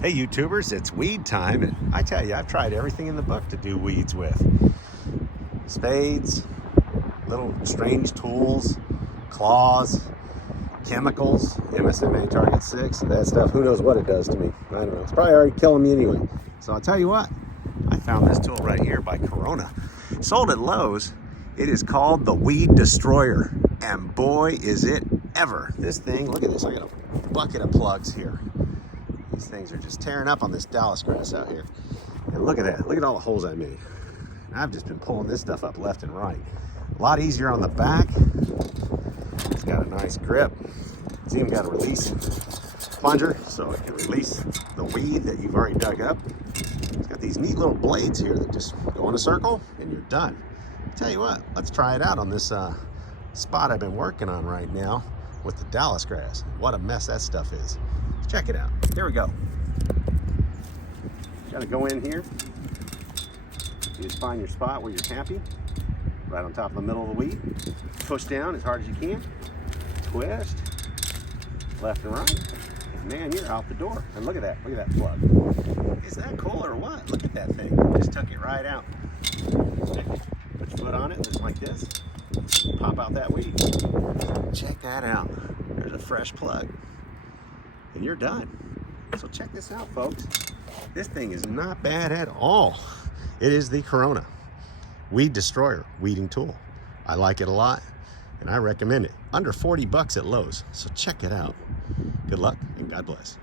Hey YouTubers, it's weed time, and I tell you, I've tried everything in the book to do weeds with. Spades, little strange tools, claws, chemicals, MSMA Target 6, that stuff, who knows what it does to me. I don't know, it's probably already killing me anyway. So I'll tell you what, I found this tool right here by Corona. Sold at Lowe's. It is called the Weed Destroyer, and boy is it ever. This thing, look at this, I got a bucket of plugs here. These things are just tearing up on this Dallas grass out here. And look at that. Look at all the holes I made. I've just been pulling this stuff up left and right. A lot easier on the back. It's got a nice grip. It's even got a release plunger so it can release the weed that you've already dug up. It's got these neat little blades here that just go in a circle and you're done. Tell you what, let's try it out on this spot I've been working on right now with the Dallas grass. What a mess that stuff is. Check it out. Here we go. Got to go in here. You just find your spot where you're happy. Right on top of the middle of the weed. Push down as hard as you can. Twist. Left and right. And man, you're out the door. And look at that. Look at that plug. Is that cool or what? Look at that thing. Just took it right out. Put your foot on it just like this. Pop out that weed. Check that out. There's a fresh plug. And you're done. So check this out, folks. This thing is not bad at all. It is the Corona Weed Destroyer weeding tool. I like it a lot, and I recommend it. Under 40 bucks at Lowe's. So check it out. Good luck and God bless.